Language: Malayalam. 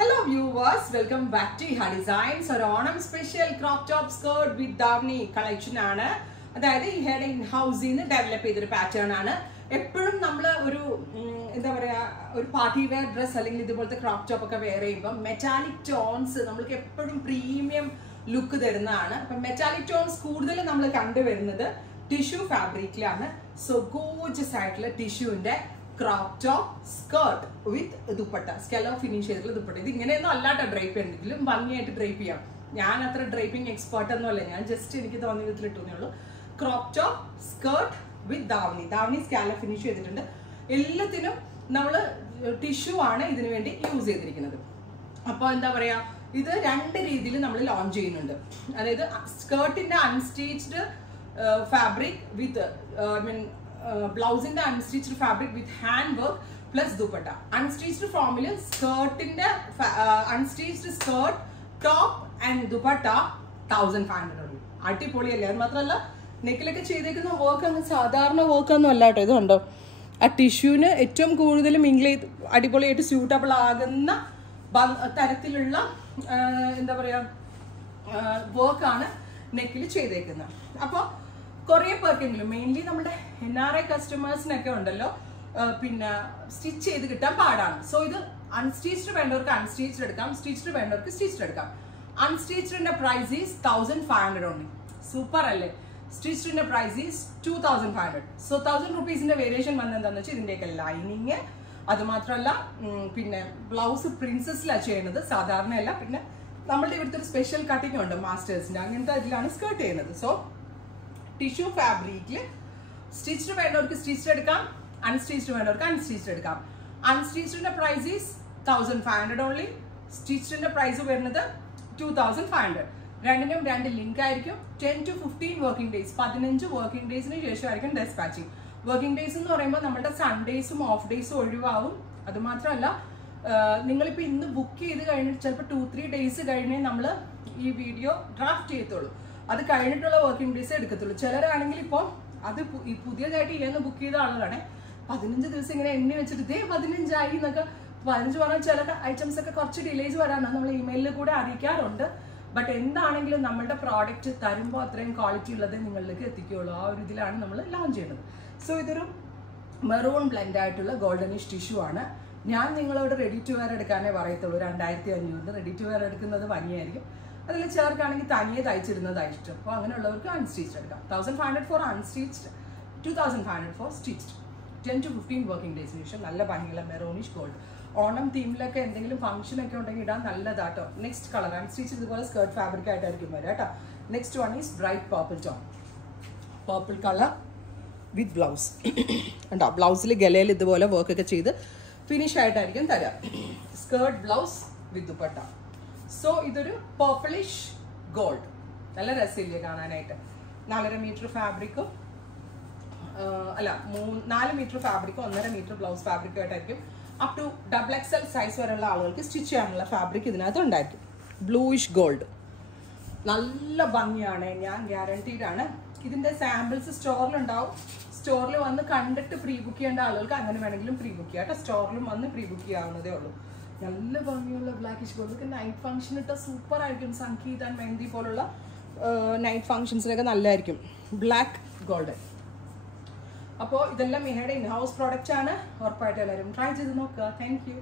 Hello viewers, welcome back to Iha Designs. Or Onam special crop top skirt with Davni collection ആണ്. അതായത് ഇഹയുടെ ഇൻഹൗസിൽ നിന്ന് ഡെവലപ്പ് ചെയ്തൊരു പാറ്റേൺ ആണ്. എപ്പോഴും നമ്മൾ ഒരു എന്താ പറയാ ഒരു പാർട്ടി വെയർ ഡ്രസ് അല്ലെങ്കിൽ ഇതുപോലത്തെ ക്രോപ്പ് ടോപ്പ് ഒക്കെ വെയർ ചെയ്യുമ്പോൾ മെറ്റാലിക് ടോൺസ് നമ്മൾക്ക് എപ്പോഴും പ്രീമിയം ലുക്ക് തരുന്നതാണ്. അപ്പം മെറ്റാലിക് ടോൺസ് കൂടുതൽ നമ്മൾ കണ്ടുവരുന്നത് ടിഷ്യൂ ഫാബ്രിക്കിലാണ്. സോ ഗോർജിയസ് ആയിട്ടുള്ള ടിഷ്യൂവിന്റെ ക്രോപ്പ് ടോപ്പ് സ്കേർട്ട് വിത്ത് ദുപ്പട്ട സ്കെലോ ഫിനിഷ് ചെയ്തിട്ടുള്ള ദുപ്പട്ട. ഇത് ഇങ്ങനെയൊന്നും അല്ലാട്ടോ ഡ്രൈപ്പ് ചെയ്യണമെങ്കിലും ഭംഗിയായിട്ട് ഡ്രൈപ്പ് ചെയ്യാം. ഞാൻ അത്ര ഡ്രൈപ്പിംഗ് എക്സ്പേർട്ട് ഒന്നുമല്ല, ഞാൻ ജസ്റ്റ് എനിക്ക് തോന്നിയ വിധത്തിൽ ഇട്ടുന്നേ ഉള്ളൂ. ക്രോപ്പ് ടോപ്പ് സ്കേർട്ട് വിത്ത് ദാവണി സ്കാലോ ഫിനിഷ് ചെയ്തിട്ടുണ്ട്. എല്ലാത്തിനും നമ്മൾ ടിഷ്യൂ ആണ് ഇതിനു വേണ്ടി യൂസ് ചെയ്തിരിക്കുന്നത്. അപ്പോൾ എന്താ പറയാ, ഇത് രണ്ട് രീതിയിൽ നമ്മൾ ലോഞ്ച് ചെയ്യുന്നുണ്ട്. അതായത് സ്കേർട്ടിന്റെ അൺസ്റ്റിച്ച്ഡ് ഫാബ്രിക് വിത്ത് ബ്ലൗസിന്റെ unstitched fabric with hand work plus dupatta. Unstitched ഫോമില് സ്കേർട്ടിന്റെ unstitched skirt top and dupatta 1500 ഉള്ളൂ. അടിപൊളിയല്ലേ? അത് മാത്രമല്ല നെക്കിലൊക്കെ ചെയ്തേക്കുന്ന വർക്ക് അങ്ങ് സാധാരണ വർക്ക് ഒന്നും അല്ല കേട്ടോ. ഇത് കണ്ടോ, ആ ടിഷ്യൂവിന് ഏറ്റവും കൂടുതൽ മിങ്കിൾ ചെയ്ത് അടിപൊളിയായിട്ട് സ്യൂട്ടബിൾ ആകുന്ന തരത്തിലുള്ള എന്താ പറയാ വർക്കാണ് നെക്കിൽ ചെയ്തേക്കുന്നത്. അപ്പോൾ കുറേ പേർക്കെങ്കിലും മെയിൻലി നമ്മുടെ NRI കസ്റ്റമേഴ്സിനൊക്കെ ഉണ്ടല്ലോ, പിന്നെ സ്റ്റിച്ച് ചെയ്ത് കിട്ടാൻ പാടാണ്. സോ ഇത് അൺസ്റ്റിച്ച്ഡ് വേണ്ടവർക്ക് അൺസ്റ്റിച്ച്ഡ് എടുക്കാം, സ്റ്റിച്ച്ഡ് വേണ്ടവർക്ക് സ്റ്റിച്ച്ഡ് എടുക്കാം. അൺസ്റ്റിച്ച്ഡിന്റെ പ്രൈസ് ഈസ് 1500 ഓൺലി. സൂപ്പർ അല്ലേ? സ്റ്റിച്ച്ഡിന്റെ പ്രൈസ് ഈസ് 2500. സോ 1000 റുപ്പീസിന്റെ വേരിയേഷൻ വന്നെന്താന്ന് വെച്ചാൽ ഇതിന്റെയൊക്കെ ലൈനിങ്, അത് മാത്രമല്ല പിന്നെ ബ്ലൗസ് പ്രിൻസസിലാണ് ചെയ്യുന്നത്, സാധാരണയല്ല. പിന്നെ നമ്മളുടെ ഇവിടുത്തെ ഒരു സ്പെഷ്യൽ കട്ടിങ് ഉണ്ട് മാസ്റ്റേഴ്സിന്റെ, അങ്ങനത്തെ ഇതിലാണ് സ്കേർട്ട് ചെയ്യുന്നത്. സോ ടിഷ്യൂ ഫാബ്രിക്കിൽ സ്റ്റിച്ച്ഡ് വേണ്ടവർക്ക് സ്റ്റിച്ച്ഡ് എടുക്കാം, അൺസ്റ്റിച്ച്ഡ് വേണ്ടവർക്ക് അൺസ്റ്റിച്ച്ഡ് എടുക്കാം. അൺസ്റ്റിച്ച്ഡിന്റെ പ്രൈസ് ഈസ് 1500 ഓൺലി, സ്റ്റിച്ച്ഡിന്റെ പ്രൈസ് വരുന്നത് 2500. രണ്ടിനും രണ്ട് ലിങ്ക് ആയിരിക്കും. 10 to 15 വർക്കിംഗ് ഡേയ്സ്, 15 വർക്കിംഗ് ഡേയ്സിന് ശേഷമായിരിക്കും ഡെസ്പാച്ചിങ്. വർക്കിംഗ് ഡേയ്സ് എന്ന് പറയുമ്പോൾ നമ്മുടെ സൺഡേസും ഓഫ് ഡേയ്സും ഒഴിവാകും. അതുമാത്രമല്ല നിങ്ങളിപ്പോൾ ഇന്ന് ബുക്ക് ചെയ്ത് കഴിഞ്ഞിട്ട് ചിലപ്പോൾ 2-3 ഡേയ്സ് കഴിഞ്ഞേ നമ്മൾ ഈ വീഡിയോ ഡ്രാഫ്റ്റ് ചെയ്യത്തുള്ളൂ. അത് കഴിഞ്ഞിട്ടുള്ള വർക്കിംഗ് ഡേയ്സ് എടുക്കത്തുള്ളൂ. ചിലരാണെങ്കിൽ ഇപ്പോൾ അത് പുതിയതായിട്ട് ഇന്ന് ബുക്ക് ചെയ്ത ആളുകളാണ് 15 ദിവസം ഇങ്ങനെ എണ്ണി വെച്ചിട്ട് ഇതേ 15 ആയി എന്നൊക്കെ 15 പറഞ്ഞാൽ ചില ഐറ്റംസ് ഒക്കെ കുറച്ച് ഡിലേസ് വരാനാണ് നമ്മൾ ഇമെയിലിൽ കൂടെ അറിയിക്കാറുണ്ട്. ബട്ട് എന്താണെങ്കിലും നമ്മളുടെ പ്രോഡക്റ്റ് തരുമ്പോൾ അത്രയും ക്വാളിറ്റി ഉള്ളത് നിങ്ങളിലേക്ക് എത്തിക്കുകയുള്ളൂ. ആ ഒരു ഇതിലാണ് നമ്മൾ ലോഞ്ച് ചെയ്യുന്നത്. സോ ഇതൊരു മെറൂൺ ബ്ലെൻഡ് ആയിട്ടുള്ള ഗോൾഡനിഷ് ടിഷ്യൂ ആണ്. ഞാൻ നിങ്ങളോട് റെഡി ടു വെയർ എടുക്കാനേ പറയത്തുള്ളൂ. 2500 റെഡി ടു വെയർ എടുക്കുന്നത് ഭംഗിയായിരിക്കും. അതിൽ ചേർക്കാണെങ്കിൽ തനിയെ തയ്ച്ചിരുന്നതായി ഇഷ്ടം. അപ്പോൾ അങ്ങനെയുള്ളവർക്ക് അൺസ്റ്റിച്ച്ഡ് എടുക്കാം. 1500 for unstitched, 2500 for stitched. 10 to 15 working ഡേയ്സിന് ശേഷം നല്ല ഭംഗിയുള്ള മെറൂണിഷ് ഗോൾഡ്. ഓണം തീമിലൊക്കെ എന്തെങ്കിലും ഫംഗ്ഷൻ ഒക്കെ ഉണ്ടെങ്കിൽ ഇടാൻ നല്ലതാട്ടോ. നെക്സ്റ്റ് കളർ അൺസ്റ്റിച്ച് ഇതുപോലെ സ്കേർട്ട് ഫാബ്രിക് ആയിട്ടായിരിക്കും വരിക കേട്ടോ. Next one is bright purple tone, purple colour with blouse. ഉണ്ടോ, ബ്ലൗസിൽ ഗലയിൽ ഇതുപോലെ വർക്ക് ഒക്കെ ചെയ്ത് ഫിനിഷ് ആയിട്ടായിരിക്കും തരാം. Skirt blouse with dupatta. So ഇതൊരു പർപ്പിളിഷ് ഗോൾഡ്, നല്ല രസമില്ലേ കാണാനായിട്ട്. 4.5 മീറ്റർ ഫാബ്രിക്കും അല്ല 4 മീറ്റർ ഫാബ്രിക്കും 1.5 മീറ്റർ ബ്ലൗസ് ഫാബ്രിക്കും ആയിട്ടായിരിക്കും. അപ് ടു XXL സൈസ് വരെയുള്ള ആളുകൾക്ക് സ്റ്റിച്ച് ചെയ്യാനുള്ള ഫാബ്രിക് ഇതിനകത്ത് ഉണ്ടായിരിക്കും. ബ്ലൂയിഷ് ഗോൾഡ്, നല്ല ഭംഗിയാണ്, ഞാൻ ഗ്യാരണ്ടീഡ് ആണ്. ഇതിന്റെ സാമ്പിൾസ് സ്റ്റോറിലുണ്ടാവും. സ്റ്റോറിൽ വന്ന് കണ്ടിട്ട് പ്രീ ബുക്ക് ചെയ്യേണ്ട ആളുകൾക്ക് അങ്ങനെ വേണമെങ്കിലും പ്രീ ബുക്ക് ചെയ്യാം കേട്ടോ. സ്റ്റോറിലും വന്ന് പ്രീ ബുക്ക് ചെയ്യാവുന്നതേ ഉള്ളൂ. നല്ല ഭംഗിയുള്ള ബ്ലാക്കിഷ് ഗോൾഡ്. നൈറ്റ് ഫംഗ്ഷൻ ഇട്ടാൽ സൂപ്പർ ആയിരിക്കും. സംഗീത ആൻഡ് മെഹന്തി പോലുള്ള നൈറ്റ് ഫംഗ്ഷൻസിനൊക്കെ നല്ലതായിരിക്കും ബ്ലാക്ക് ഗോൾഡൻ. അപ്പോൾ ഇതെല്ലാം ഇഹയുടെ ഇൻഹൗസ് പ്രോഡക്റ്റ് ആണ്. ഉറപ്പായിട്ട് എല്ലാവരും ട്രൈ ചെയ്ത് നോക്കുക. Thank you.